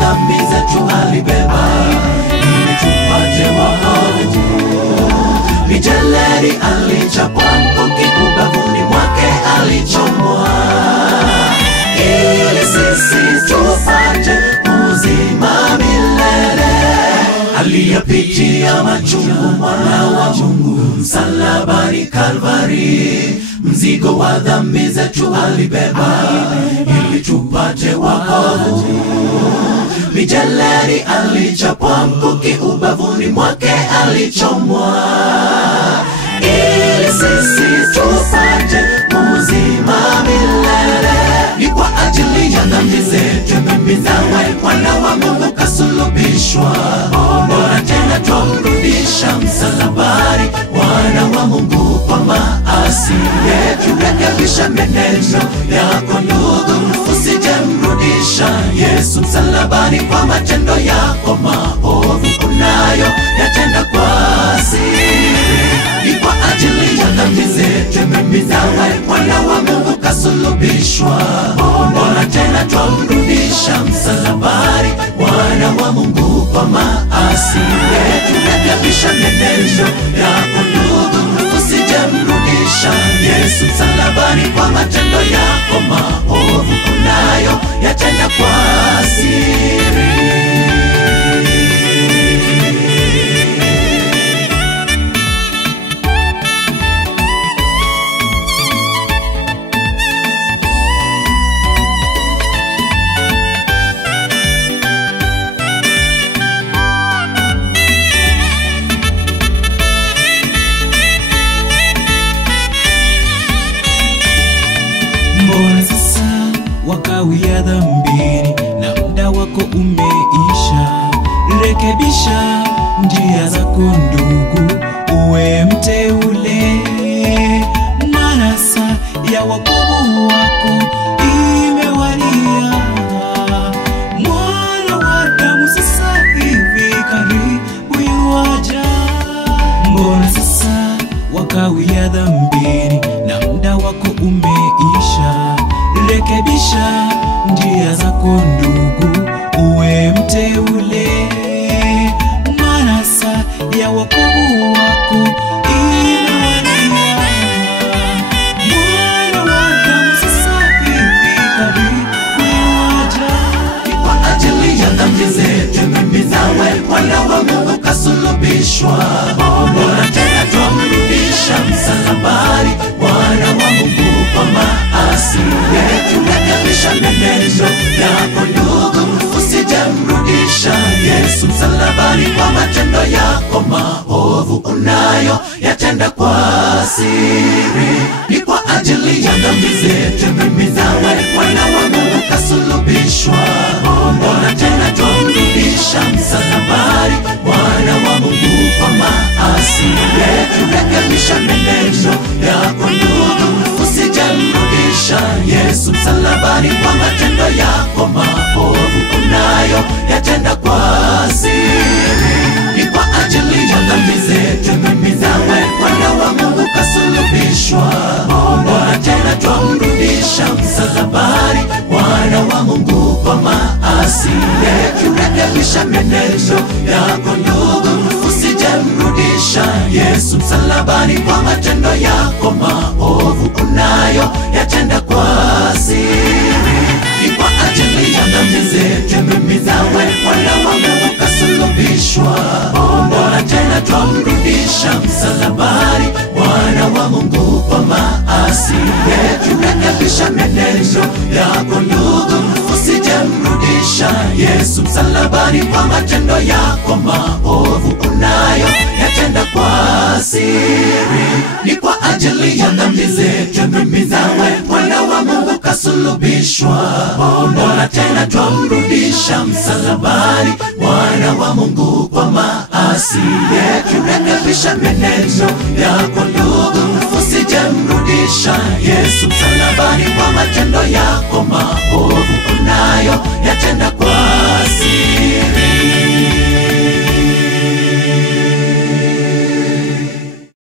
dhambi zetu alibeba, ili tupate wokovu. Mijeledi alichapwa, mkuki ubavuni mwake alichomwa, ili sisi tupate uzima milele. Aliyapitia machungu mwana wa Mungu msalabani Kalvari, mzigo wa dhambi zetu alibeba, ili tupate wokovu. Mijeledi alichapwa, mkuki ubavuni mwake alichomwa, ili sisi tupate uzima milele. Ni kwa ajili ya dhambi zetu mimi nawe mwana wa Mungu kasulubishwa, bora tena twamrudisha msalabani mwana wa Mungu kwa maasi yetu. Rekebisha menendo yako ndugu, usijemrudisha Yesu msalabani kwa matendo yako maovu unayo yatenda kwa siri. Ni kwa ajili ya dhambi zetu mimi nawe mwana wa Mungu kasulubishwa, bora tena twamrudisha msalabani mwana wa Mungu kwa maasi yetu. Rekebisha menendo yako ndugu, usijemrudisha Yesu msalabani kwa matendo yako maovu unayo yatenda kwa siri. Wakawia dhambini na muda wako umeisha. Rekebisha njia zako ndugu, uwe mteule, maana saa ya wokovu wako imewadia. Mwana wa damu sasa hivi karibu yuaja. Mbona sasa wakawia dhambini na muda wako umeisha? Rekebisha njia zako ndugu, uwe mteule, maana saa ya wokovu wako imewadia. Mwana wa damu sasa hivi karibu yuaja. Ni kwa ajili ya dhambi zetu mimi nawe mwana wa Mungu kasulubishwa, bora tena twamrudisha msalabani mwana wa Mungu kwa maasi yetu. Rekebisha menendo yako ndugu, usijemrudisha Yesu msalabani kwa matendo yako maovu unayo yatenda kwa siri. Ni kwa ajili ya dhambi zetu mimi nawe mwana wa Mungu kasulubishwa, bora tena twamrudisha msalabani mwana wa Mungu kwa maasi yetu. Rekebisha menendo yako ndugu, usijemrudisha Yesu msalabani kwa matendo yako maovu unayo yatenda kwa siri. Ni kwa ajili ya dhambi zetu mimi nawe mwana wa Mungu kasulubishwa, bora tena twamrudisha msalabani mwana wa Mungu kwa maasi yetu. Rekebisha menendo yako ndugu, usijemrudisha Yesu msalabani kwa matendo yako maovu unayo yatenda kwa siri. Ni kwa ajili ya dhambi zetu mimi nawe mwana wa Mungu kasulubishwa, bora tena twamrudisha msalabani mwana wa Mungu kwa maasi yetu. Rekebisha menendo yako ndugu, usijemrudisha Yesu msalabani kwa matendo yako maovu unayo yatenda kwa siri. Ni kwa ajili ya dhambi zetu mimi nawe mwana wa Mungu kasulubishwa, bora tena twamrudisha msalabani mwana wa Mungu kwa maasi yetu. Rekebisha menendo yako ndugu, usijemrudisha Yesu msalabani kwa matendo yako maovu unayo yatenda kwa